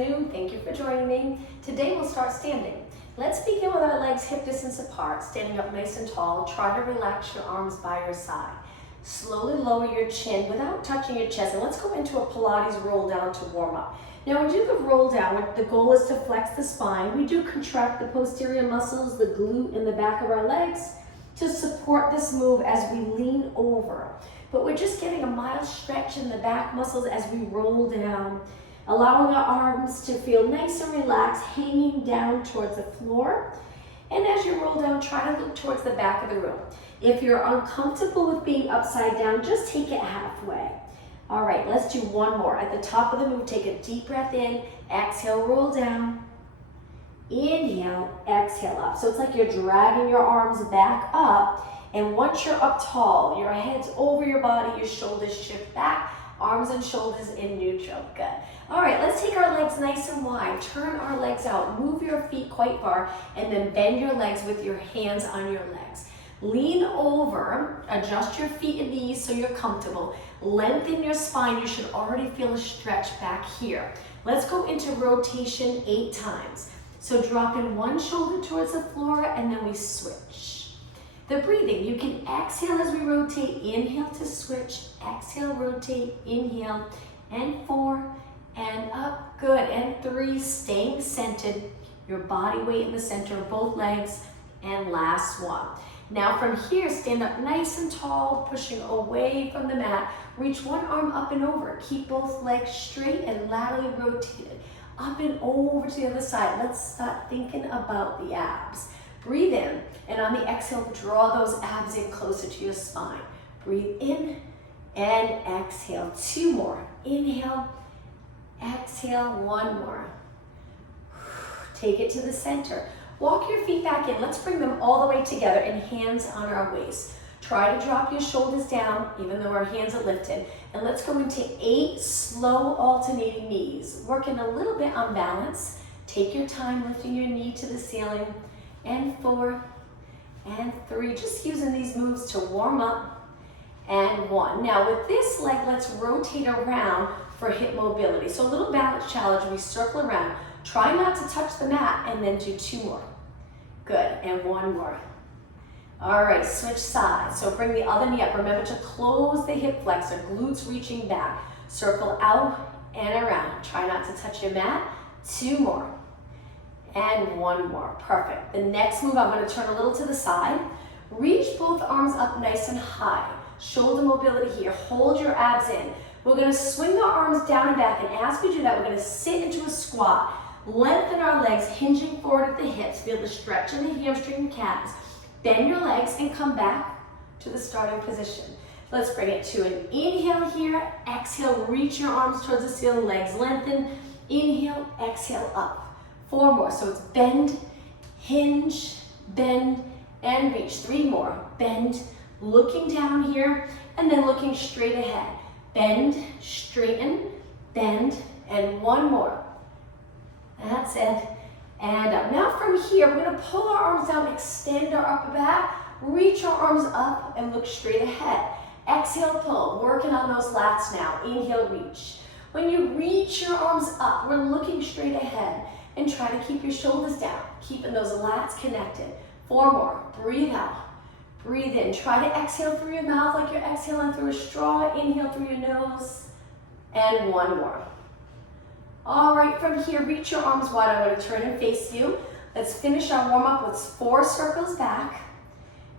afternoon. Thank you for joining me. Today we'll start standing. Let's begin with our legs hip distance apart, standing up nice and tall. Try to relax your arms by your side. Slowly lower your chin without touching your chest. And let's go into a Pilates roll down to warm up. Now when we do the roll down, the goal is to flex the spine. We do contract the posterior muscles, the glute in the back of our legs to support this move as we lean over. But we're just getting a mild stretch in the back muscles as we roll down, allowing our arms to feel nice and relaxed, hanging down towards the floor. And as you roll down, try to look towards the back of the room. If you're uncomfortable with being upside down, just take it halfway. All right, let's do one more. At the top of the move, take a deep breath in, exhale, roll down. Inhale, exhale up. So it's like you're dragging your arms back up. And once you're up tall, your head's over your body, your shoulders shift back, arms and shoulders in neutral. Good. All right, let's take our legs nice and wide. Turn our legs out. Move your feet quite far, and then bend your legs with your hands on your legs. Lean over, adjust your feet and knees so you're comfortable. Lengthen your spine. You should already feel a stretch back here. Let's go into rotation 8 times. So drop in one shoulder towards the floor, and then we switch. The breathing, you can exhale as we rotate. Inhale to switch, exhale, rotate, inhale, and 4, and up, good, and 3, staying centered, your body weight in the center of both legs, and last one. Now from here, stand up nice and tall, pushing away from the mat. Reach one arm up and over. Keep both legs straight and laterally rotated. Up and over to the other side. Let's start thinking about the abs. Breathe in, and on the exhale, draw those abs in closer to your spine. Breathe in and exhale. 2 more. Inhale, exhale, 1 more. Take it to the center. Walk your feet back in. Let's bring them all the way together and hands on our waist. Try to drop your shoulders down, even though our hands are lifted. And let's go into 8 slow alternating knees. Working a little bit on balance. Take your time lifting your knee to the ceiling. And 4, and 3. Just using these moves to warm up. And 1. Now with this leg, let's rotate around for hip mobility. So a little balance challenge. We circle around. Try not to touch the mat, and then do 2 more. Good, and 1 more. All right, switch sides. So bring the other knee up. Remember to close the hip flexor, glutes reaching back. Circle out and around. Try not to touch your mat. 2 more. And 1 more. Perfect. The next move, I'm going to turn a little to the side. Reach both arms up nice and high. Shoulder mobility here. Hold your abs in. We're going to swing our arms down and back, and as we do that, we're going to sit into a squat. Lengthen our legs, hinging forward at the hips. Feel the stretch in the hamstring and calves. Bend your legs and come back to the starting position. Let's bring it to an inhale here. Exhale, reach your arms towards the ceiling, legs lengthen. Inhale, exhale, up. 4 more. So it's bend, hinge, bend, and reach. 3 more. Bend, looking down here, and then looking straight ahead. Bend, straighten, bend, and 1 more. That's it. And up. Now from here, we're going to pull our arms down, extend our upper back, reach our arms up, and look straight ahead. Exhale, pull. Working on those lats now. Inhale, reach. When you reach your arms up, we're looking straight ahead. And try to keep your shoulders down, keeping those lats connected. 4 more. Breathe out. Breathe in. Try to exhale through your mouth like you're exhaling through a straw. Inhale through your nose. And 1 more. All right, from here, reach your arms wide. I'm going to turn and face you. Let's finish our warm-up with 4 circles back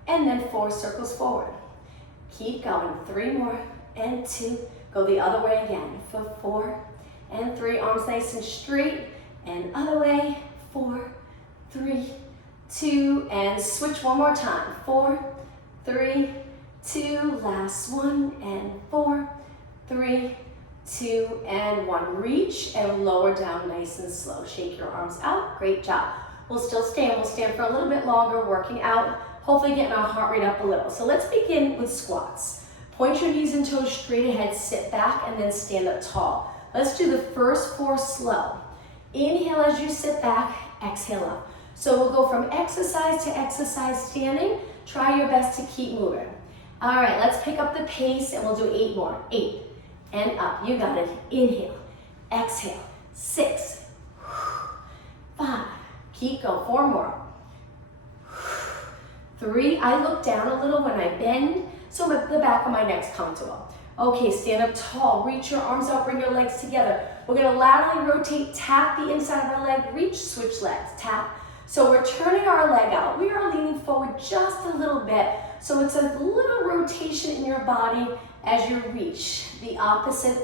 and then 4 circles forward. Keep going. 3 more and 2. Go the other way again for 4 and 3. Arms nice and straight. And other way, 4, 3, 2, and switch one more time. 4, 3, 2, last one, and 4, 3, 2, and 1. Reach and lower down nice and slow. Shake your arms out. Great job. We'll still stand. We'll stand for a little bit longer, working out, hopefully getting our heart rate up a little. So let's begin with squats. Point your knees and toes straight ahead, sit back, and then stand up tall. Let's do the first 4 slow. Inhale as you sit back, exhale up. So we'll go from exercise to exercise standing. Try your best to keep moving. All right, let's pick up the pace and we'll do 8 more. 8 and up. You got it. Inhale, exhale. 6, Keep going, 4 more. 3, I look down a little when I bend, so the back of my neck's comfortable. Okay, stand up tall, reach your arms out, bring your legs together. We're gonna laterally rotate, tap the inside of our leg, reach, switch legs, tap. So we're turning our leg out. We are leaning forward just a little bit. So it's a little rotation in your body as you reach the opposite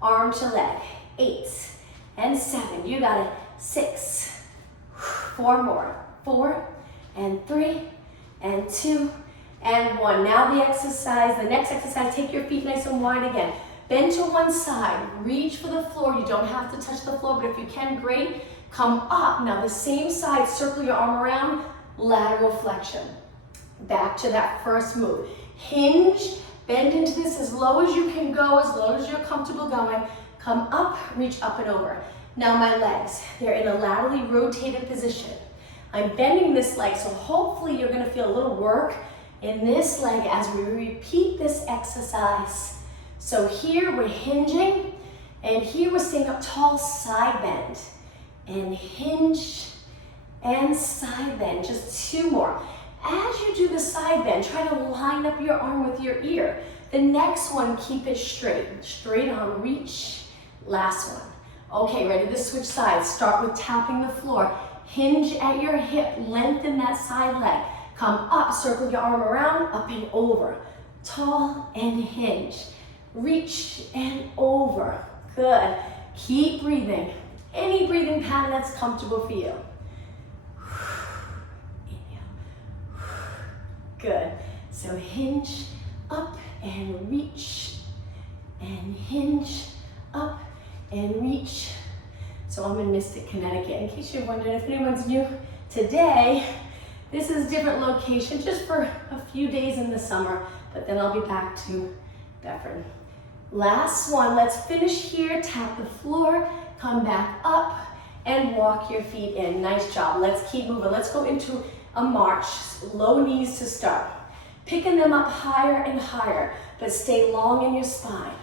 arm to leg. 8 and 7, you got it. 6, 4 more. 4 and 3 and 2 and 1. Now the next exercise, take your feet nice and wide again. Bend to one side, reach for the floor. You don't have to touch the floor, but if you can, great. Come up. Now the same side, circle your arm around, lateral flexion. Back to that first move. Hinge, bend into this as low as you can go, as low as you're comfortable going. Come up, reach up and over. Now my legs, they're in a laterally rotated position. I'm bending this leg, so hopefully you're gonna feel a little work in this leg as we repeat this exercise. So here we're hinging, and here we're staying up tall, side bend. And hinge, and side bend, just 2 more. As you do the side bend, try to line up your arm with your ear. The next one, keep it straight. Straight arm, reach, last one. Okay, ready to switch sides. Start with tapping the floor. Hinge at your hip, lengthen that side leg. Come up, circle your arm around, up and over. Tall and hinge. Reach and over. Good. Keep breathing. Any breathing pattern that's comfortable for you. Inhale. Good. So hinge, up and reach. And hinge, up and reach. So I'm in Mystic, Connecticut. In case you're wondering if anyone's new today, this is a different location just for a few days in the summer, but then I'll be back to Bedford. Last one, let's finish here. Tap the floor, come back up, and walk your feet in. Nice job. Let's keep moving. Let's go into a march. Low knees to start. Picking them up higher and higher, but stay long in your spine.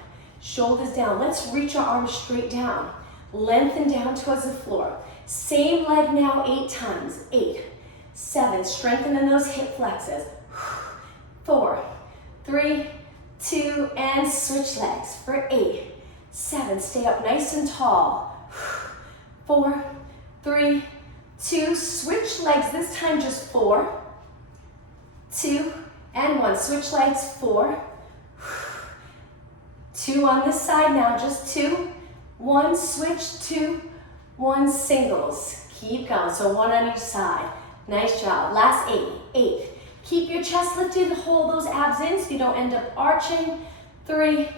Shoulders down. Let's reach our arms straight down. Lengthen down towards the floor. Same leg now 8 times. 8, 7, strengthening those hip flexors. 4, 3, 2, and switch legs for 8, 7, stay up nice and tall. 4, 3, 2, switch legs, this time just 4, 2, and 1. Switch legs, 4, 2 on this side now, just 2, 1, switch, 2, 1, singles. Keep going, so 1 on each side. Nice job. Last 8, 8. Keep your chest lifted, hold those abs in so you don't end up arching. 3,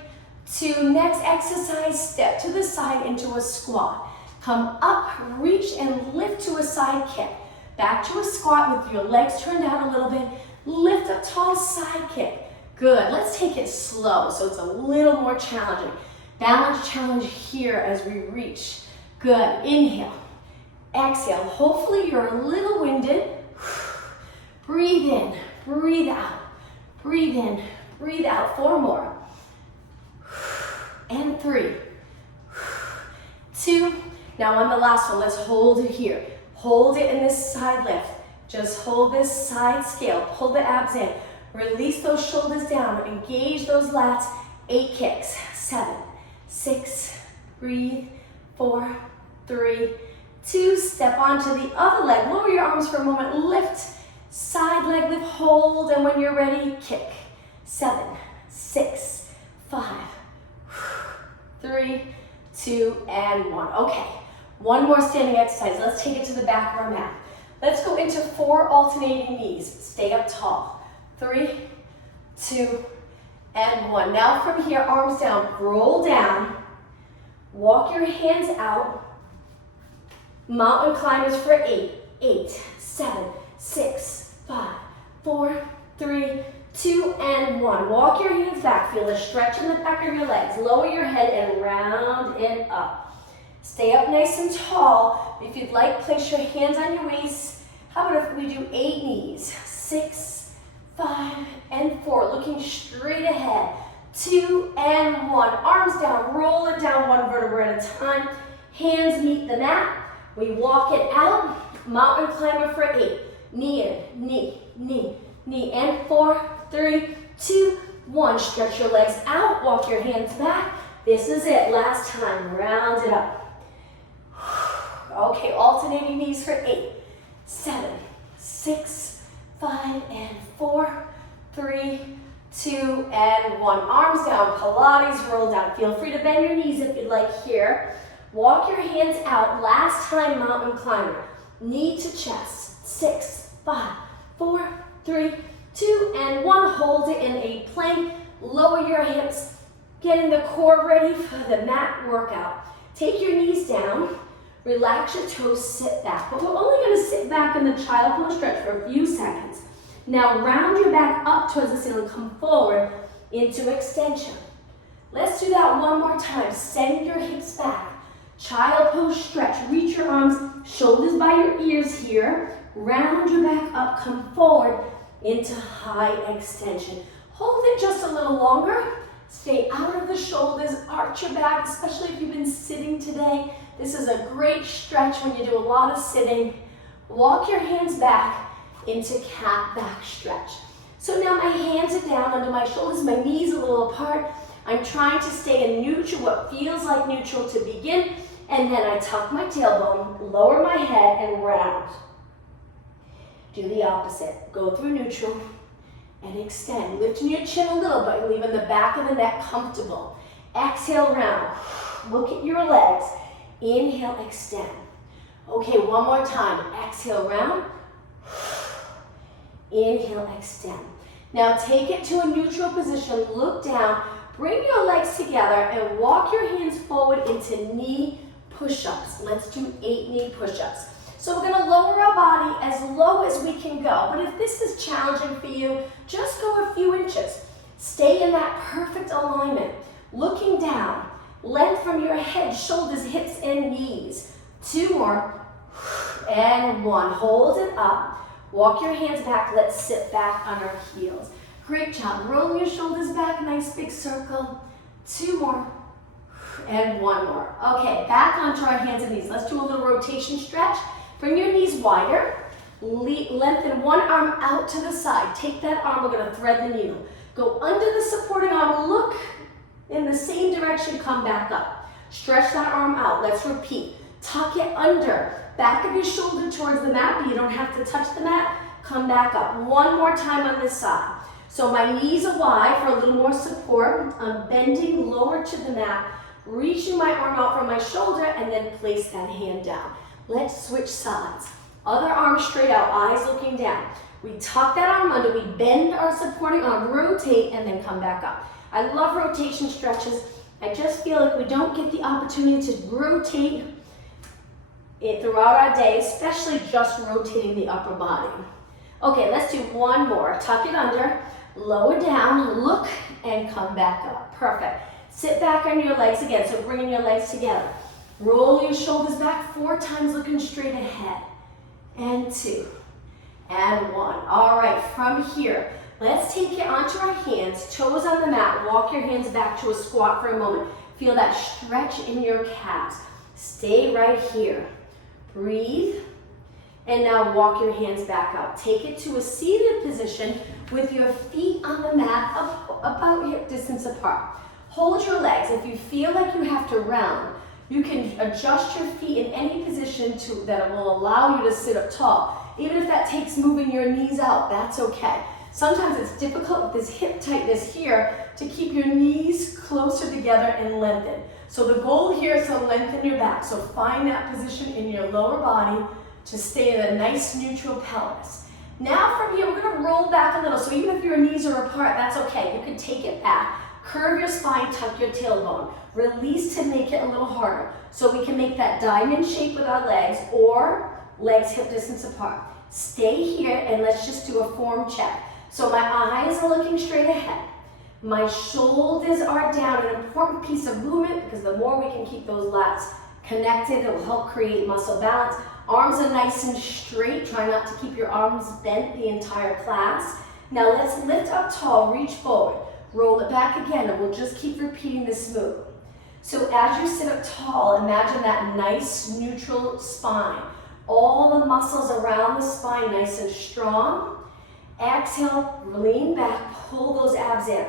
2, next exercise, step to the side into a squat. Come up, reach, and lift to a side kick. Back to a squat with your legs turned out a little bit. Lift up tall, side kick. Good, let's take it slow so it's a little more challenging. Balance challenge here as we reach. Good, inhale, exhale. Hopefully you're a little winded. Breathe in, breathe out, breathe in, breathe out. 4 more. And 3, 2. Now on the last one, let's hold it here. Hold it in this side lift. Just hold this side scale. Pull the abs in. Release those shoulders down. Engage those lats. 8 kicks. 7, 6, breathe. 4, 3, 2. Step onto the other leg. Lower your arms for a moment. Lift. Side leg lift, hold, and when you're ready, kick. 7, 6, 5, 3, 2, and 1. Okay, one more standing exercise. Let's take it to the back of our mat. Let's go into 4 alternating knees. Stay up tall. 3, 2, and 1. Now from here, arms down, roll down. Walk your hands out. Mountain climbers for 8, 8, 7, 6, 5, 4, 3, 2, and 1. Walk your hands back. Feel a stretch in the back of your legs. Lower your head and round it up. Stay up nice and tall. If you'd like, place your hands on your waist. How about if we do 8 knees? 6, 5, and 4. Looking straight ahead. 2, and 1. Arms down. Roll it down 1 vertebra at a time. Hands meet the mat. We walk it out. Mountain climber for 8. Knee in, knee, knee, knee, and 4, 3, 2, 1. Stretch your legs out, walk your hands back. This is it, last time, round it up. Okay, alternating knees for 8, 7, 6, 5, and 4, 3, 2, and 1. Arms down, Pilates, roll down. Feel free to bend your knees if you'd like here. Walk your hands out, last time mountain climber. Knee to chest, 6, 5, 4, 3, 2, and 1. Hold it in a plank. Lower your hips, getting the core ready for the mat workout. Take your knees down, relax your toes, sit back. But we're only going to sit back in the child pose stretch for a few seconds. Now round your back up towards the ceiling, come forward into extension. Let's do that one more time. Send your hips back. Child pose stretch. Reach your arms, shoulders by your ears here. Round your back up, come forward into high extension. Hold it just a little longer. Stay out of the shoulders, arch your back, especially if you've been sitting today. This is a great stretch when you do a lot of sitting. Walk your hands back into cat back stretch. So now my hands are down under my shoulders, my knees a little apart. I'm trying to stay in neutral, what feels like neutral to begin, and then I tuck my tailbone, lower my head, and round. Do the opposite. Go through neutral and extend. Lifting your chin a little, but leaving the back of the neck comfortable. Exhale, round. Look at your legs. Inhale, extend. Okay, one more time. Exhale, round. Inhale, extend. Now take it to a neutral position. Look down. Bring your legs together and walk your hands forward into knee push-ups. Let's do 8 knee push-ups. So we're going to lower our body as low as we can go. But if this is challenging for you, just go a few inches. Stay in that perfect alignment. Looking down. Length from your head, shoulders, hips, and knees. 2 more. And 1. Hold it up. Walk your hands back. Let's sit back on our heels. Great job. Roll your shoulders back. Nice big circle. 2 more. And 1 more. Okay, back onto our hands and knees. Let's do a little rotation stretch. Bring your knees wider. Lengthen one arm out to the side. Take that arm. We're going to thread the needle. Go under the supporting arm. Look in the same direction. Come back up. Stretch that arm out. Let's repeat. Tuck it under. Back of your shoulder towards the mat, but you don't have to touch the mat. Come back up. One more time on this side. So my knees are wide for a little more support. I'm bending lower to the mat, reaching my arm out from my shoulder, and then place that hand down. Let's switch sides. Other arm straight out, eyes looking down. We tuck that arm under, we bend our supporting arm, rotate, and then come back up. I love rotation stretches. I just feel like we don't get the opportunity to rotate it throughout our day, especially just rotating the upper body. Okay, let's do one more. Tuck it under, lower down, look, and come back up. Perfect. Sit back on your legs again, so bringing your legs together. Roll your shoulders back 4 times, looking straight ahead. And 2, and 1. All right, from here, let's take it onto our hands, toes on the mat. Walk your hands back to a squat for a moment. Feel that stretch in your calves. Stay right here. Breathe. And now walk your hands back up. Take it to a seated position with your feet on the mat about hip distance apart. Hold your legs. If you feel like you have to round, you can adjust your feet in any position that will allow you to sit up tall. Even if that takes moving your knees out, that's okay. Sometimes it's difficult with this hip tightness here to keep your knees closer together and lengthen. So the goal here is to lengthen your back. So find that position in your lower body to stay in a nice neutral pelvis. Now from here, we're going to roll back a little. So even if your knees are apart, that's okay. You can take it back. Curve your spine, tuck your tailbone. Release to make it a little harder. So we can make that diamond shape with our legs or legs hip distance apart. Stay here and let's just do a form check. So my eyes are looking straight ahead. My shoulders are down, an important piece of movement because the more we can keep those lats connected, it will help create muscle balance. Arms are nice and straight. Try not to keep your arms bent the entire class. Now let's lift up tall, reach forward. Roll it back again, and we'll just keep repeating this move. So as you sit up tall, imagine that nice neutral spine. All the muscles around the spine nice and strong. Exhale, lean back, pull those abs in.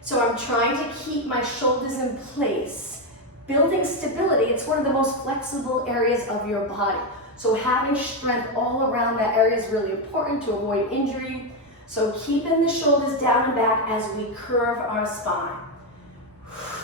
So I'm trying to keep my shoulders in place. Building stability, it's one of the most flexible areas of your body. So having strength all around that area is really important to avoid injury. So keeping the shoulders down and back as we curve our spine.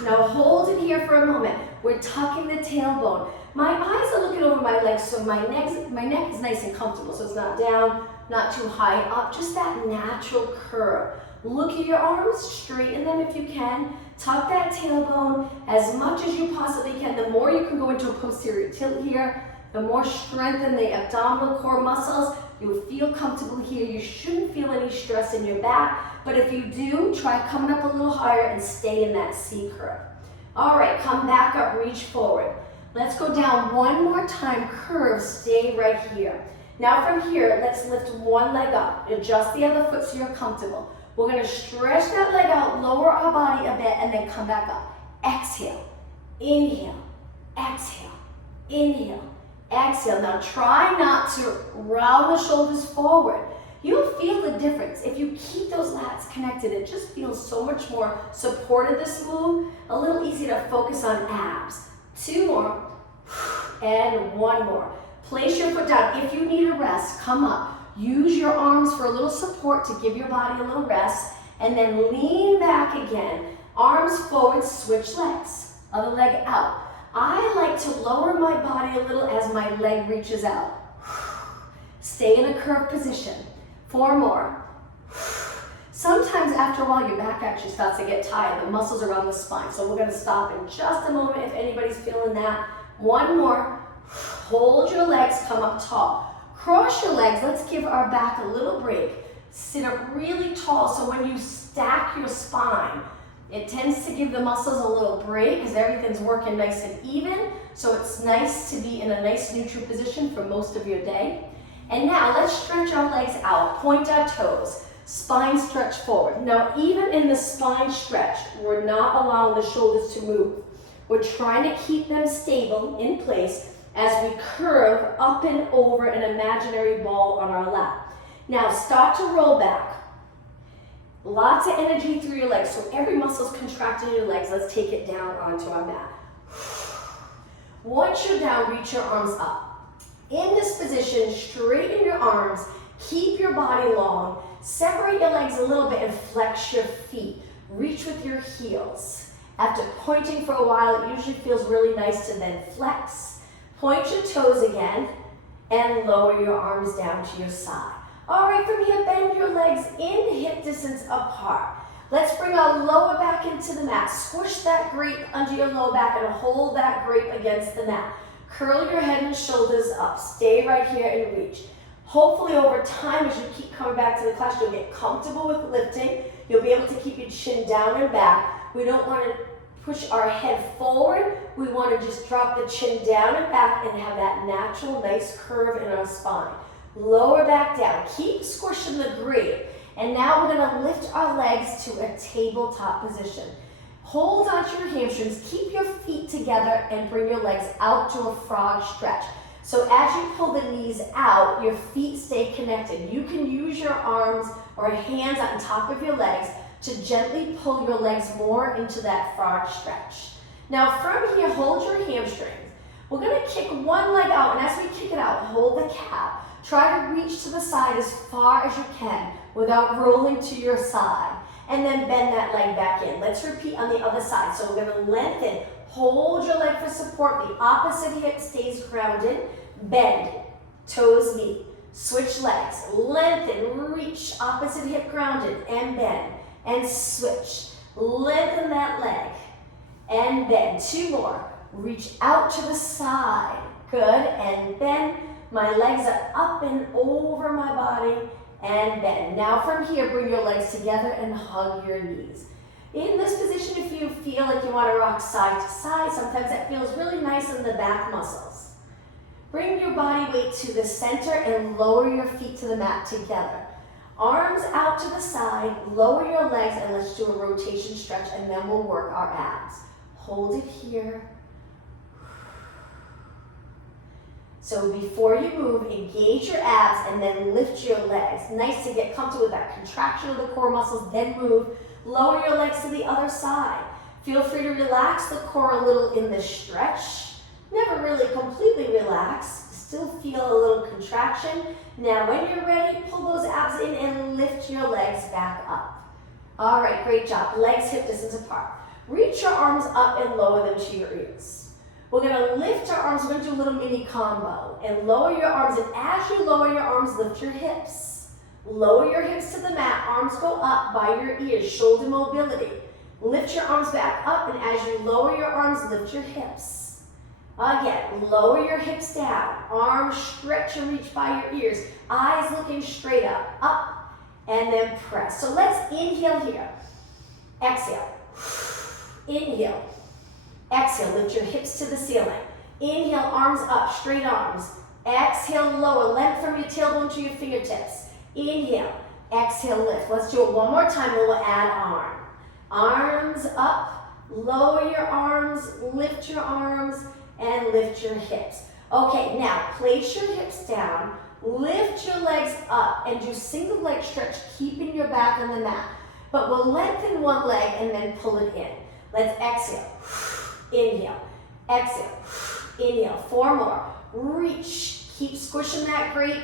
Now hold it here for a moment. We're tucking the tailbone. My eyes are looking over my legs, so my neck is nice and comfortable. So it's not down, not too high up, just that natural curve. Look at your arms, straighten them if you can. Tuck that tailbone as much as you possibly can. The more you can go into a posterior tilt here, the more strengthen the abdominal core muscles. You'll feel comfortable here. You shouldn't feel any stress in your back, but if you do, try coming up a little higher and stay in that C curve. All right, come back up, reach forward. Let's go down one more time, curve, stay right here. Now from here, let's lift one leg up. Adjust the other foot so you're comfortable. We're gonna stretch that leg out, lower our body a bit, and then come back up. Exhale, inhale, exhale, inhale, exhale. Now try not to round the shoulders forward. You'll feel the difference. If you keep those lats connected, it just feels so much more supported, this move. A little easier to focus on abs. 2 more, and 1 more. Place your foot down. If you need a rest, come up. Use your arms for a little support to give your body a little rest, and then lean back again. Arms forward, switch legs. Other leg out. I like to lower my body a little as my leg reaches out. Stay in a curved position. 4 more. Sometimes after a while, your back actually starts to get tired, the muscles around the spine. So we're gonna stop in just a moment if anybody's feeling that. 1 more. Hold your legs, come up tall. Cross your legs, let's give our back a little break. Sit up really tall, so when you stack your spine, it tends to give the muscles a little break because everything's working nice and even. So it's nice to be in a nice neutral position for most of your day. And now let's stretch our legs out, point our toes, spine stretch forward. Now even in the spine stretch, we're not allowing the shoulders to move. We're trying to keep them stable in place as we curve up and over an imaginary ball on our lap. Now start to roll back. Lots of energy through your legs, so every muscle's contracted in your legs. Let's take it down onto our mat. Once you're down, reach your arms up. In this position, straighten your arms, keep your body long, separate your legs a little bit and flex your feet. Reach with your heels. After pointing for a while, it usually feels really nice to then flex. Point your toes again and lower your arms down to your side. All right, from here, bend your legs in hip distance apart. Let's bring our lower back into the mat. Squish that grape under your lower back and hold that grape against the mat. Curl your head and shoulders up. Stay right here and reach. Hopefully over time, as you keep coming back to the class, you'll get comfortable with lifting. You'll be able to keep your chin down and back. We don't want to push our head forward. We want to just drop the chin down and back and have that natural, nice curve in our spine. Lower back down. Keep squishing the grape. And now we're going to lift our legs to a tabletop position. Hold onto your hamstrings, keep your feet together and bring your legs out to a frog stretch. So as you pull the knees out, your feet stay connected. You can use your arms or hands on top of your legs to gently pull your legs more into that frog stretch. Now from here, hold your hamstrings. We're gonna kick one leg out, and as we kick it out, hold the calf. Try to reach to the side as far as you can without rolling to your side. And then bend that leg back in. Let's repeat on the other side. So we're gonna lengthen. Hold your leg for support. The opposite hip stays grounded. Bend, toes meet. Switch legs, lengthen, reach, opposite hip grounded, and bend, and switch. Lengthen that leg, and bend. 2 more. Reach out to the side. Good, and bend. My legs are up and over my body. And bend. Now from here, bring your legs together and hug your knees. In this position, if you feel like you want to rock side to side, sometimes that feels really nice in the back muscles. Bring your body weight to the center and lower your feet to the mat together. Arms out to the side, lower your legs, and let's do a rotation stretch, and then we'll work our abs. Hold it here. So before you move, engage your abs and then lift your legs. Nice to get comfortable with that contraction of the core muscles, then move. Lower your legs to the other side. Feel free to relax the core a little in the stretch. Never really completely relax. Still feel a little contraction. Now when you're ready, pull those abs in and lift your legs back up. All right, great job. Legs hip distance apart. Reach your arms up and lower them to your ears. We're gonna lift our arms, we're gonna do a little mini combo. And lower your arms, and as you lower your arms, lift your hips. Lower your hips to the mat, arms go up by your ears, shoulder mobility. Lift your arms back up, and as you lower your arms, lift your hips. Again, lower your hips down, arms stretch and reach by your ears, eyes looking straight up, and then press. So let's inhale here, exhale, inhale, exhale, lift your hips to the ceiling. Inhale, arms up, straight arms. Exhale, lower, length from your tailbone to your fingertips. Inhale, exhale, lift. Let's do it one more time, and we'll add arm. Arms up, lower your arms, lift your arms, and lift your hips. Okay, now place your hips down, lift your legs up, and do single leg stretch, keeping your back on the mat. But we'll lengthen one leg and then pull it in. Let's exhale, inhale, exhale, inhale. 4 more. Reach, keep squishing that grate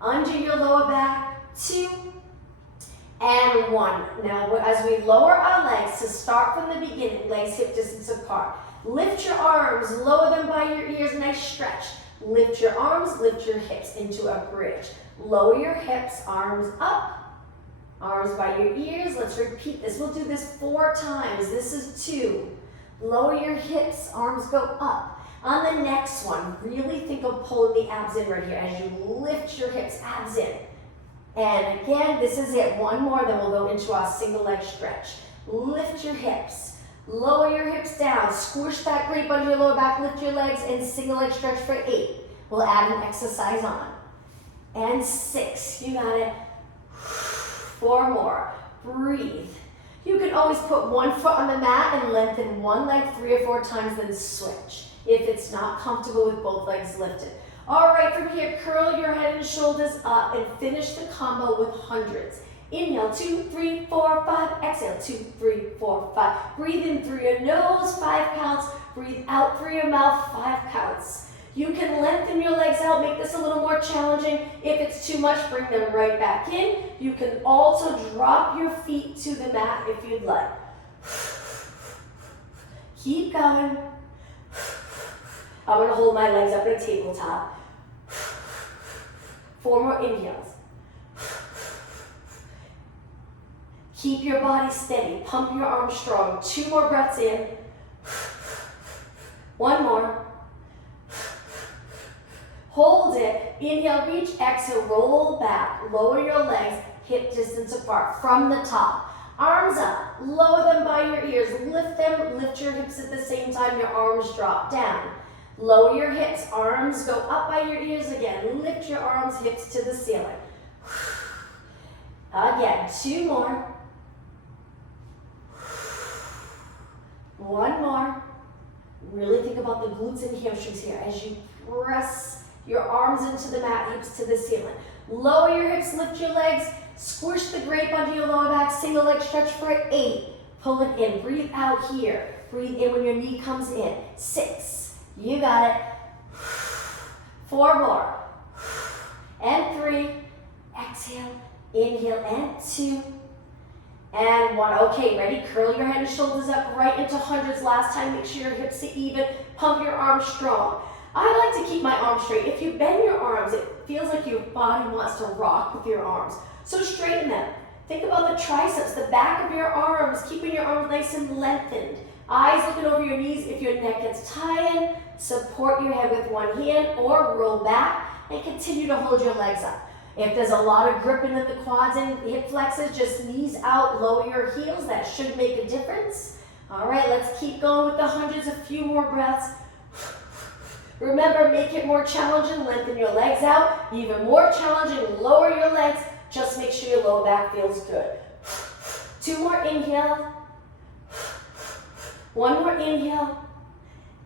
under your lower back. 2 and 1. Now, as we lower our legs, to start from the beginning, legs hip distance apart. Lift your arms, lower them by your ears, nice stretch. Lift your arms, lift your hips into a bridge. Lower your hips, arms up, arms by your ears. Let's repeat this. We'll do this 4 times. This is 2. Lower your hips, arms go up. On the next one, really think of pulling the abs in right here as you lift your hips, abs in. And again, this is it. 1 more, then we'll go into our single leg stretch. Lift your hips. Lower your hips down, squish that grate under your lower back, lift your legs, and single leg stretch for 8. We'll add an exercise on. And 6, you got it. 4 more, breathe. You can always put one foot on the mat and lengthen one leg 3 or 4 times, then switch if it's not comfortable with both legs lifted. All right, from here, curl your head and shoulders up and finish the combo with hundreds. Inhale, 2, 3, 4, 5. Exhale, 2, 3, 4, 5. Breathe in through your nose, 5 counts. Breathe out through your mouth, 5 counts. You can lengthen your legs out, make this a little more challenging. If it's too much, bring them right back in. You can also drop your feet to the mat if you'd like. Keep going. I'm gonna hold my legs up at a tabletop. 4 more inhales. Keep your body steady. Pump your arms strong. 2 more breaths in. 1 more. Hold it. Inhale, reach. Exhale, roll back. Lower your legs, hip distance apart from the top. Arms up. Lower them by your ears. Lift them. Lift your hips at the same time. Your arms drop down. Lower your hips. Arms go up by your ears again. Lift your arms, hips to the ceiling. Again, 2 more. 1 more. Really think about the glutes and hamstrings here as you press your arms into the mat, hips to the ceiling. Lower your hips, lift your legs, squish the grate under your lower back, single leg stretch for 8. Pull it in, breathe out here. Breathe in when your knee comes in. 6, you got it. 4 more. And 3, exhale, inhale, and 2. And 1. Okay, ready? Curl your head and shoulders up right into hundreds. Last time, make sure your hips are even. Pump your arms strong. I like to keep my arms straight. If you bend your arms, it feels like your body wants to rock with your arms. So straighten them. Think about the triceps, the back of your arms, keeping your arms nice and lengthened. Eyes looking over your knees. If your neck gets tired, support your head with one hand or roll back and continue to hold your legs up. If there's a lot of gripping in the quads and hip flexors, just knees out, lower your heels. That should make a difference. All right, let's keep going with the hundreds. A few more breaths. Remember, make it more challenging. Lengthen your legs out. Even more challenging, lower your legs. Just make sure your lower back feels good. 2 more inhale. 1 more inhale.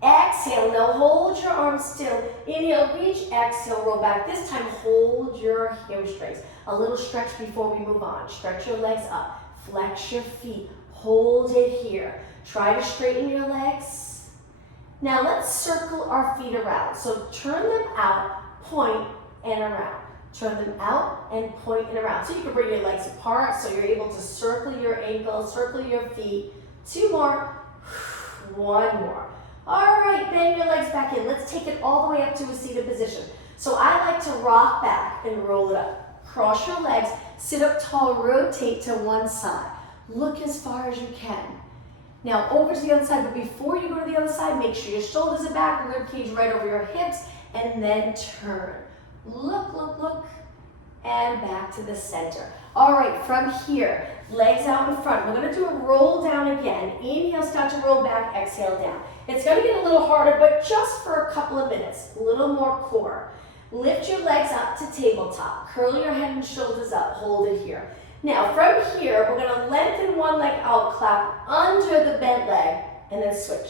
Exhale, now hold your arms still. Inhale, reach, exhale, roll back. This time, hold your hamstrings. A little stretch before we move on. Stretch your legs up, flex your feet, hold it here. Try to straighten your legs. Now let's circle our feet around. So turn them out, point, and around. Turn them out and point and around. So you can bring your legs apart so you're able to circle your ankles, circle your feet. 2 more, 1 more. All right, bend your legs back in. Let's take it all the way up to a seated position. So I like to rock back and roll it up. Cross your legs, sit up tall, rotate to one side. Look as far as you can. Now over to the other side, but before you go to the other side, make sure your shoulders are back, rib cage right over your hips, and then turn. Look, look, look, and back to the center. All right, from here, legs out in front. We're gonna do a roll down again. Inhale, start to roll back, exhale down. It's gonna get a little harder, but just for a couple of minutes, a little more core. Lift your legs up to tabletop. Curl your head and shoulders up, hold it here. Now from here, we're gonna lengthen one leg out, clap under the bent leg, and then switch.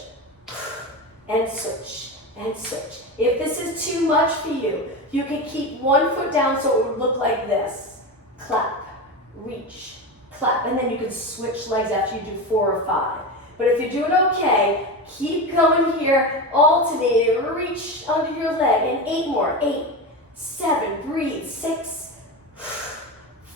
And switch, and switch. If this is too much for you, you can keep one foot down so it would look like this. Clap, reach, clap, and then you can switch legs after you do 4 or 5. But if you're doing okay, keep going here, alternating, reach under your leg, and 8 more, 8, 7, breathe, 6,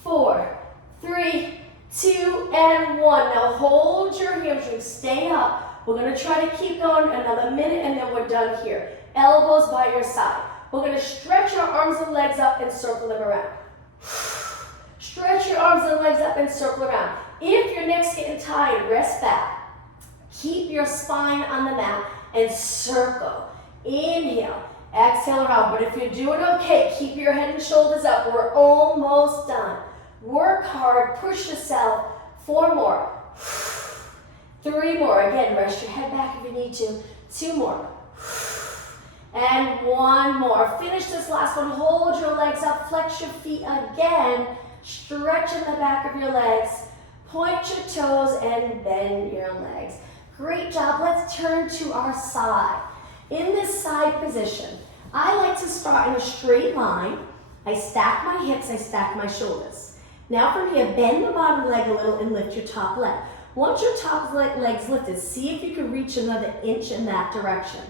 4, 3, 2, and 1. Now hold your hamstrings, stay up. We're gonna try to keep going another minute and then we're done here. Elbows by your side. We're gonna stretch our arms and legs up and circle them around. Stretch your arms and legs up and circle around. If your neck's getting tired, rest back. Keep your spine on the mat and circle. Inhale, exhale around. But if you're doing okay, keep your head and shoulders up. We're almost done. Work hard, push yourself. 4 more. 3 more. Again, rest your head back if you need to. 2 more. And 1 more. Finish this last one. Hold your legs up, flex your feet again. Stretch in the back of your legs. Point your toes and bend your legs. Great job. Let's turn to our side. In this side position, I like to start in a straight line. I stack my hips, I stack my shoulders. Now from here, bend the bottom leg a little and lift your top leg. Once your top leg's lifted, see if you can reach another inch in that direction.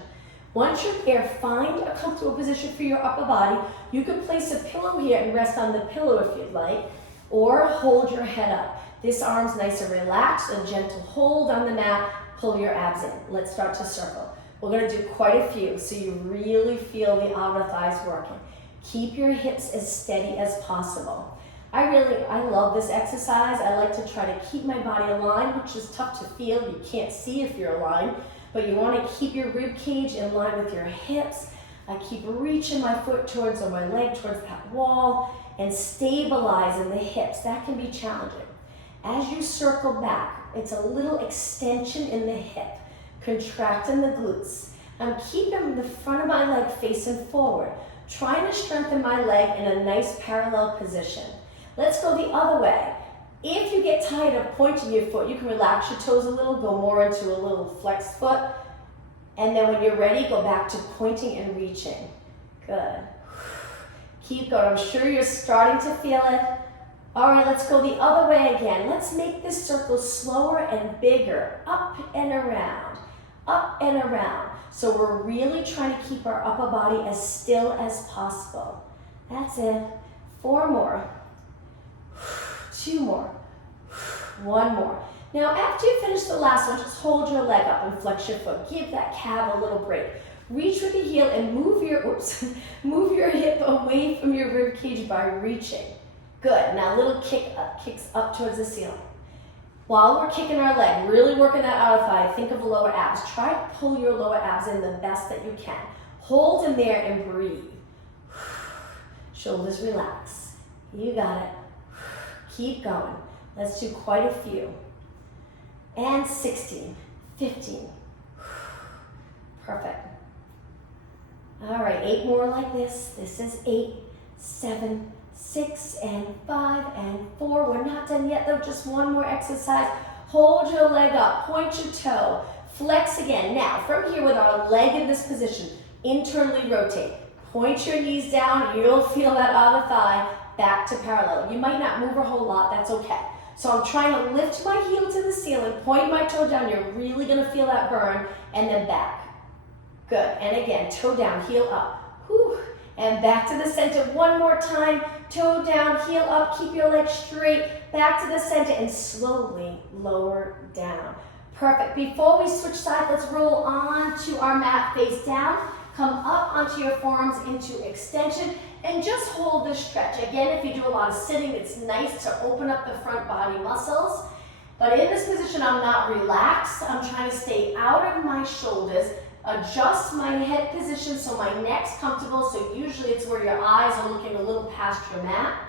Once you're here, find a comfortable position for your upper body. You can place a pillow here and rest on the pillow if you'd like, or hold your head up. This arm's nice and relaxed, a gentle hold on the mat, pull your abs in. Let's start to circle. We're gonna do quite a few so you really feel the outer thighs working. Keep your hips as steady as possible. I love this exercise. I like to try to keep my body aligned, which is tough to feel. You can't see if you're aligned, but you want to keep your rib cage in line with your hips. I keep reaching my foot towards, or my leg towards that wall, and stabilizing the hips. That can be challenging. As you circle back, it's a little extension in the hip, contracting the glutes. I'm keeping the front of my leg facing forward, trying to strengthen my leg in a nice parallel position. Let's go the other way. If you get tired of pointing your foot, you can relax your toes a little, go more into a little flexed foot, and then when you're ready, go back to pointing and reaching. Good. Keep going. I'm sure you're starting to feel it. All right, let's go the other way again. Let's make this circle slower and bigger. Up and around. Up and around. So we're really trying to keep our upper body as still as possible. That's it. 4 more. 2 more. 1 more. Now, after you finish the last one, just hold your leg up and flex your foot. Give that calf a little break. Reach with your heel and move your hip away from your rib cage by reaching. Good. Now, little kicks up towards the ceiling. While we're kicking our leg, really working that outer thigh, think of the lower abs. Try to pull your lower abs in the best that you can. Hold in there and breathe. Shoulders relax. You got it. Keep going. Let's do quite a few. And 16, 15. Perfect. All right, 8 more like this. This is 8, 7, 6, and 5, and 4. We're not done yet though, just 1 more exercise. Hold your leg up, point your toe, Flex again. Now, from here with our leg in this position, internally rotate. Point your knees down, you'll feel that other thigh back to parallel. You might not move a whole lot, that's okay. So I'm trying to lift my heel to the ceiling, point my toe down, you're really gonna feel that burn, and then back. Good, and again, toe down, heel up. Whew. And back to the center one more time, toe down, heel up, keep your legs straight, back to the center, and slowly lower down. Perfect. Before we switch sides, let's roll onto our mat face down. Come up onto your forearms into extension and just hold this stretch. Again, if you do a lot of sitting, it's nice to open up the front body muscles. But in this position, I'm not relaxed. I'm trying to stay out of my shoulders, adjust my head position so my neck's comfortable. So usually it's where your eyes are looking a little past your mat.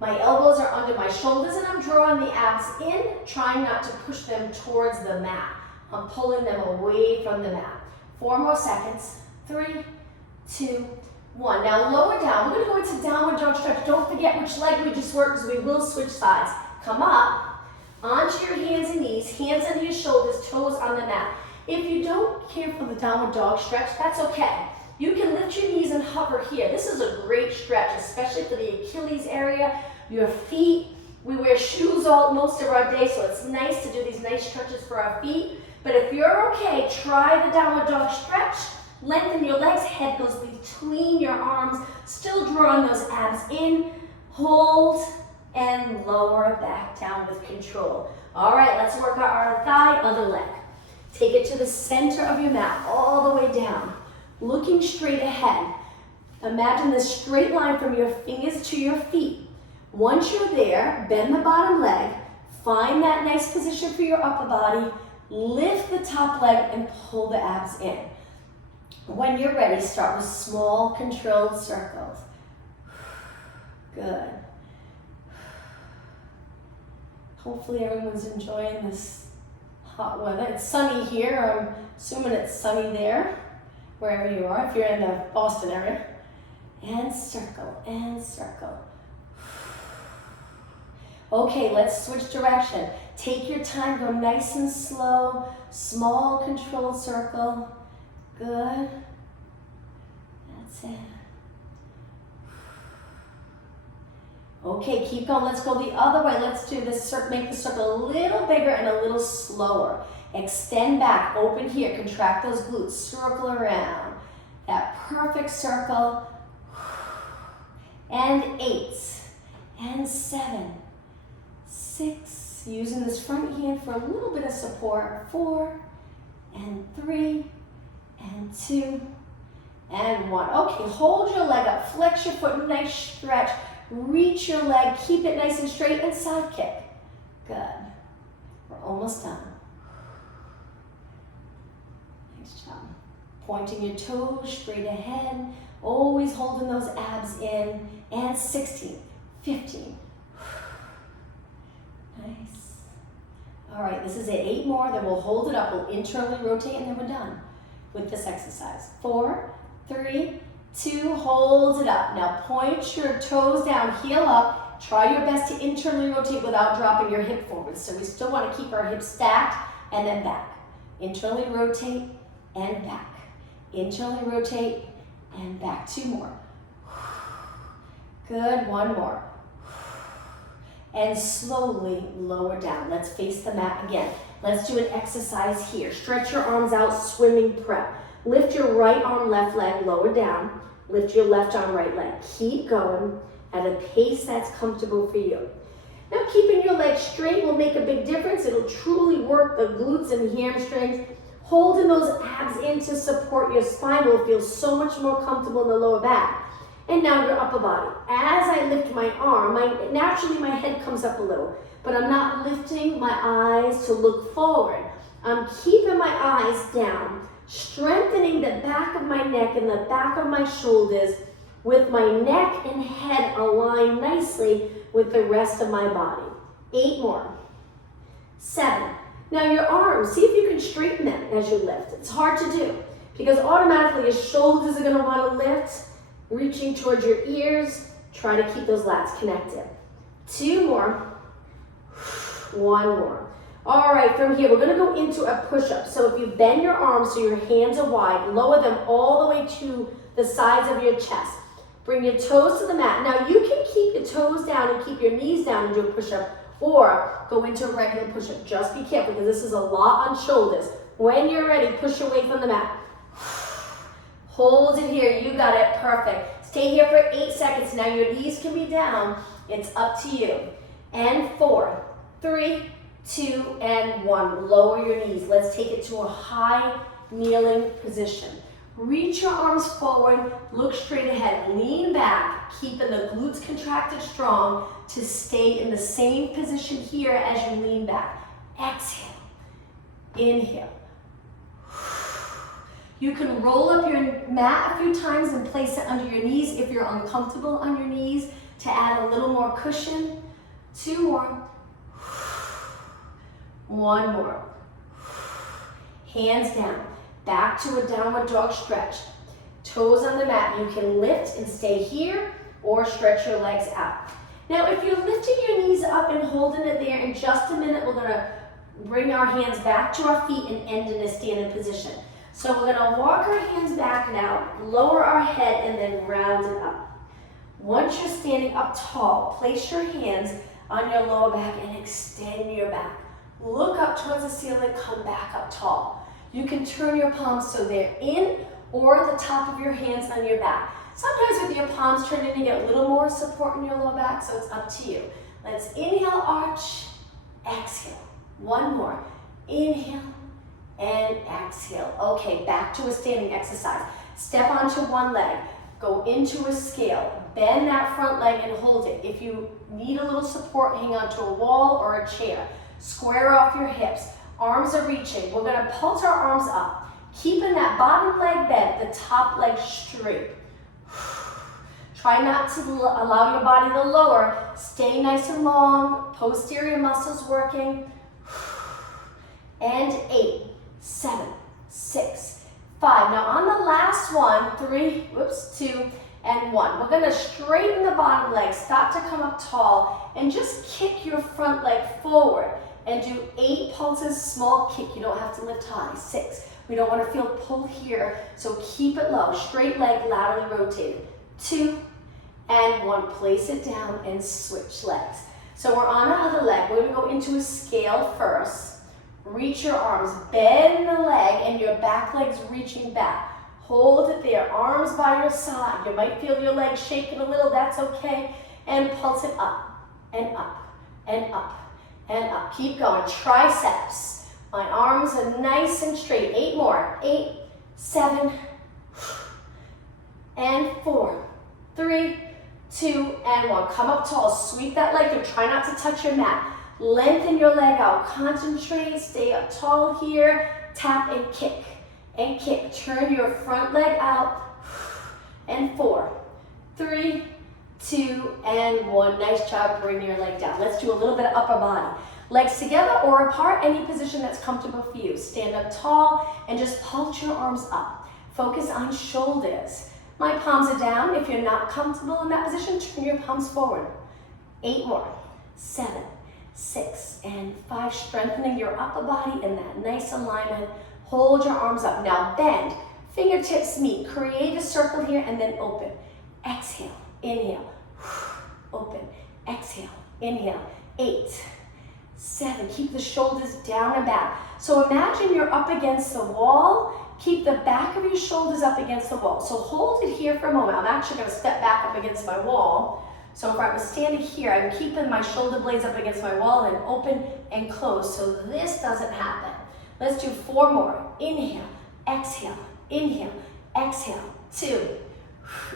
My elbows are under my shoulders and I'm drawing the abs in, trying not to push them towards the mat. I'm pulling them away from the mat. 4 more seconds. 3, 2, 1. Now lower down. We're going to go into downward dog stretch. Don't forget which leg we just worked because we will switch sides. Come up, onto your hands and knees, hands under your shoulders, toes on the mat. If you don't care for the downward dog stretch, that's okay. You can lift your knees and hover here. This is a great stretch, especially for the Achilles area, your feet. We wear shoes most of our day, so it's nice to do these nice stretches for our feet. But if you're okay, try the downward dog stretch. Lengthen your legs, head goes between your arms, still drawing those abs in, hold, and lower back down with control. All right, let's work our other thigh, other leg. Take it to the center of your mat, all the way down, looking straight ahead. Imagine this straight line from your fingers to your feet. Once you're there, bend the bottom leg, find that nice position for your upper body, lift the top leg, and pull the abs in. When you're ready, start with small, controlled circles. Good. Hopefully everyone's enjoying this hot weather. It's sunny here. I'm assuming it's sunny there, wherever you are, if you're in the Boston area. And circle, and circle. Okay, let's switch direction. Take your time, go nice and slow, small, controlled circle. Good. That's it. Okay, keep going. Let's go the other way. Let's do this. Make the circle a little bigger and a little slower. Extend back, open here, contract those glutes, circle around. That perfect circle. And 8, and 7, 6. Using this front hand for a little bit of support. 4, and 3, and 2, and 1. Okay, hold your leg up, flex your foot, nice stretch. Reach your leg, keep it nice and straight, and side kick. Good. We're almost done. Nice job. Pointing your toes straight ahead, always holding those abs in. And 16, 15. Nice. All right, this is it. 8 more, then we'll hold it up. We'll internally rotate, and then we're done with this exercise. 4, 3, 2, hold it up. Now point your toes down, heel up. Try your best to internally rotate without dropping your hip forward. So we still want to keep our hips stacked and then back. Internally rotate and back. Internally rotate and back. 2 more. Good, 1 more. And slowly lower down. Let's face the mat again. Let's do an exercise here. Stretch your arms out, swimming prep. Lift your right arm, left leg, lower down. Lift your left arm, right leg. Keep going at a pace that's comfortable for you. Now keeping your legs straight will make a big difference. It'll truly work the glutes and hamstrings. Holding those abs in to support your spine will feel so much more comfortable in the lower back. And now your upper body. As I lift my arm, naturally my head comes up a little, but I'm not lifting my eyes to look forward. I'm keeping my eyes down, strengthening the back of my neck and the back of my shoulders with my neck and head aligned nicely with the rest of my body. 8 more. 7. Now your arms, see if you can straighten them as you lift. It's hard to do because automatically your shoulders are going to want to lift. Reaching towards your ears, try to keep those lats connected. 2 more, 1 more. All right, from here, we're gonna go into a push-up. So if you bend your arms so your hands are wide, lower them all the way to the sides of your chest. Bring your toes to the mat. Now you can keep your toes down and keep your knees down and do a push-up, or go into a regular push-up. Just be careful because this is a lot on shoulders. When you're ready, push away from the mat. Hold it here, you got it, perfect. Stay here for 8 seconds. Now your knees can be down, it's up to you. And 4, 3, 2, and 1. Lower your knees. Let's take it to a high kneeling position. Reach your arms forward, look straight ahead, lean back, keeping the glutes contracted strong to stay in the same position here as you lean back. Exhale, inhale. You can roll up your mat a few times and place it under your knees if you're uncomfortable on your knees to add a little more cushion. 2 more. 1 more. Hands down. Back to a downward dog stretch. Toes on the mat. You can lift and stay here or stretch your legs out. Now, if you're lifting your knees up and holding it there, in just a minute, we're gonna bring our hands back to our feet and end in a standing position. So we're gonna walk our hands back now, lower our head, and then round it up. Once you're standing up tall, place your hands on your lower back and extend your back. Look up towards the ceiling, come back up tall. You can turn your palms so they're in or the top of your hands on your back. Sometimes with your palms turned in, you get a little more support in your lower back, so it's up to you. Let's inhale, arch, exhale. 1 more. Inhale and exhale. Okay, back to a standing exercise. Step onto one leg, go into a scale, bend that front leg and hold it. If you need a little support, hang onto a wall or a chair. Square off your hips. Arms are reaching. We're gonna pulse our arms up, keeping that bottom leg bent, the top leg straight. Try not to allow your body to lower. Stay nice and long, posterior muscles working. And 8, 7, 6, 5. Now on the last one, 3, 2, and 1. We're gonna straighten the bottom leg, start to come up tall, and just kick your front leg forward. And do 8 pulses, small kick. You don't have to lift high. 6. We don't want to feel pull here, so keep it low. Straight leg, laterally rotated. 2 and 1. Place it down and switch legs. So we're on our other leg. We're going to go into a scale first. Reach your arms, bend the leg, and your back leg's reaching back. Hold it there, arms by your side. You might feel your legs shaking a little, that's okay. And pulse it up, and up, and up. And up, keep going, triceps. My arms are nice and straight. 8 more, 8, 7, and 4, 3, 2, and 1. Come up tall, sweep that leg through. Try not to touch your mat. Lengthen your leg out, concentrate, stay up tall here. Tap and kick, and kick. Turn your front leg out, and 4, 3, 2, and 1. Nice job, bring your leg down. Let's do a little bit of upper body. Legs together or apart, any position that's comfortable for you. Stand up tall and just pulse your arms up. Focus on shoulders. My palms are down. If you're not comfortable in that position, turn your palms forward. 8 more, 7, 6, and 5. Strengthening your upper body in that nice alignment. Hold your arms up. Now bend, fingertips meet. Create a circle here and then open. Exhale, inhale. Open, exhale, inhale. 8, 7, keep the shoulders down and back. So imagine you're up against the wall. Keep the back of your shoulders up against the wall. So hold it here for a moment. I'm actually gonna step back up against my wall. So if I was standing here, I'm keeping my shoulder blades up against my wall and open and close so this doesn't happen. Let's do 4 more. Inhale, exhale, inhale, exhale. 2,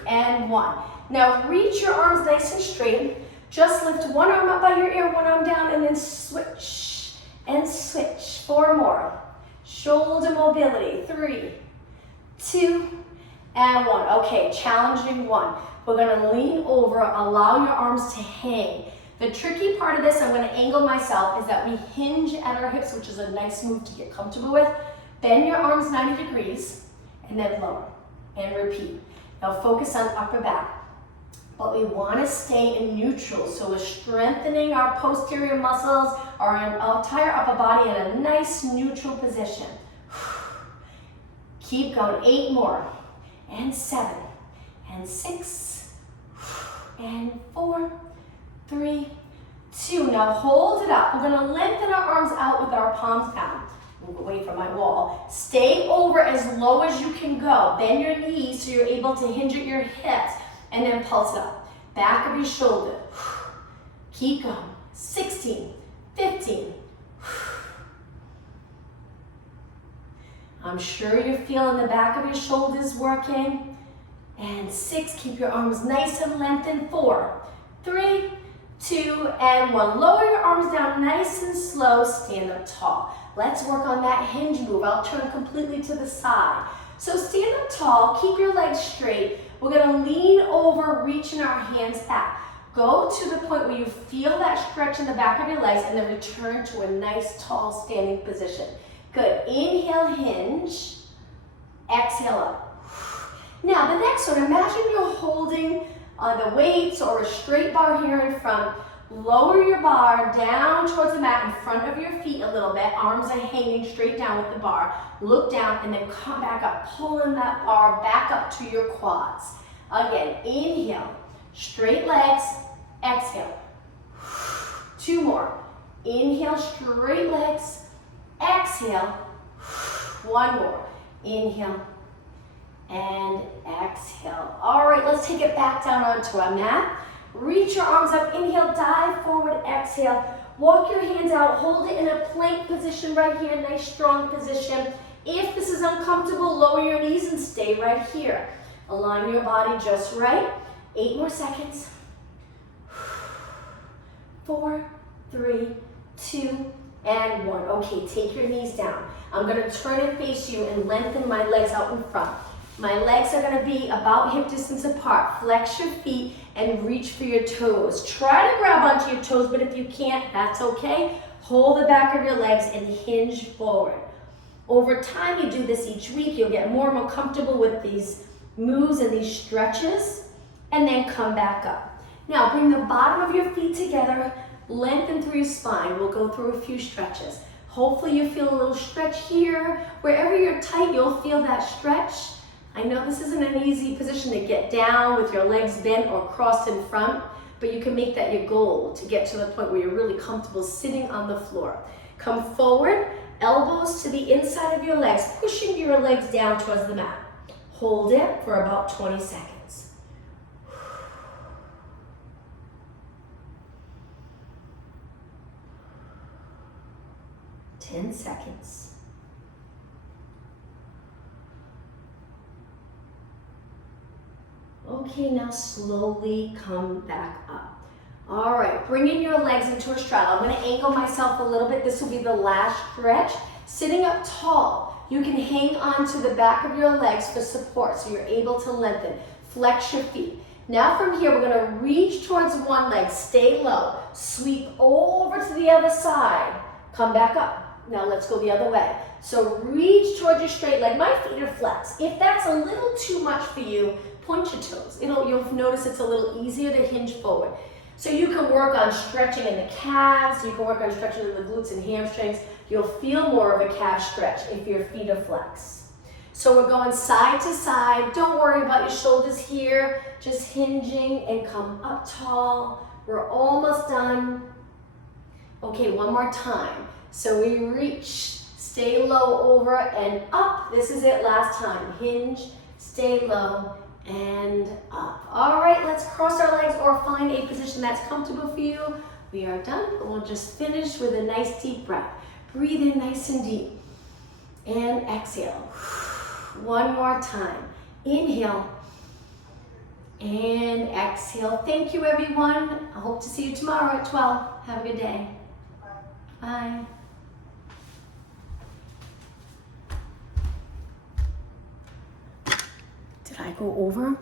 and 1. Now reach your arms nice and straight. Just lift one arm up by your ear, one arm down, and then switch and switch. 4 more. Shoulder mobility. 3, 2, and 1. Okay, challenging 1. We're gonna lean over, allow your arms to hang. The tricky part of this, I'm gonna angle myself, is that we hinge at our hips, which is a nice move to get comfortable with. Bend your arms 90 degrees, and then lower, and repeat. Now focus on upper back. but we want to stay in neutral. So we're strengthening our posterior muscles, our entire upper body in a nice neutral position. Keep going, 8 more, and 7, and 6, and 4, 3, 2. Now hold it up. We're gonna lengthen our arms out with our palms down. Move away from my wall. Stay over as low as you can go. Bend your knees so you're able to hinge at your hips, and then pulse it up. Back of your shoulder. Keep going. 16, 15. I'm sure you're feeling the back of your shoulders working. And 6, keep your arms nice and lengthened. 4, 3, 2, and 1. Lower your arms down nice and slow. Stand up tall. Let's work on that hinge move. I'll turn completely to the side. So stand up tall, keep your legs straight. We're gonna lean over, reaching our hands back. Go to the point where you feel that stretch in the back of your legs and then return to a nice tall standing position. Good, inhale, hinge, exhale up. Now the next one, imagine you're holding the weights or a straight bar here in front. Lower your bar down towards the mat in front of your feet a little bit. Arms are hanging straight down with the bar. Look down and then come back up, pulling that bar back up to your quads. Again, inhale, straight legs, exhale. 2 more. Inhale, straight legs, exhale. 1 more. Inhale and exhale. All right, let's take it back down onto our mat. Reach your arms up, inhale, dive forward, exhale. Walk your hands out, hold it in a plank position right here, nice strong position. If this is uncomfortable, lower your knees and stay right here. Align your body just right. 8 more seconds. 4, 3, 2, and 1. Okay, take your knees down. I'm gonna turn and face you and lengthen my legs out in front. My legs are gonna be about hip distance apart. Flex your feet and reach for your toes. Try to grab onto your toes, but if you can't, that's okay. Hold the back of your legs and hinge forward. Over time, you do this each week. You'll get more and more comfortable with these moves and these stretches, and then come back up. Now, bring the bottom of your feet together, lengthen through your spine. We'll go through a few stretches. Hopefully you feel a little stretch here. Wherever you're tight, you'll feel that stretch. I know this isn't an easy position to get down with your legs bent or crossed in front, but you can make that your goal to get to the point where you're really comfortable sitting on the floor. Come forward, elbows to the inside of your legs, pushing your legs down towards the mat. Hold it for about 20 seconds. 10 seconds. Okay, now slowly come back up. All right, bringing your legs into a straddle. I'm gonna angle myself a little bit. This will be the last stretch. Sitting up tall, you can hang on to the back of your legs for support so you're able to lengthen. Flex your feet. Now from here, we're gonna reach towards one leg, stay low. Sweep over to the other side. Come back up. Now let's go the other way. So reach towards your straight leg. My feet are flexed. If that's a little too much for you, point your toes. You'll notice it's a little easier to hinge forward. So you can work on stretching in the calves. You can work on stretching in the glutes and hamstrings. You'll feel more of a calf stretch if your feet are flexed. So we're going side to side. Don't worry about your shoulders here. Just hinging and come up tall. We're almost done. Okay, one more time. So we reach, stay low, over and up. This is it, last time. Hinge, stay low, and up. All right, let's cross our legs or find a position that's comfortable for you. We are done, but we'll just finish with a nice deep breath. Breathe in nice and deep, and exhale. One more time. Inhale, and exhale. Thank you, everyone. I hope to see you tomorrow at 12. Have a good day. Bye. Did I go over?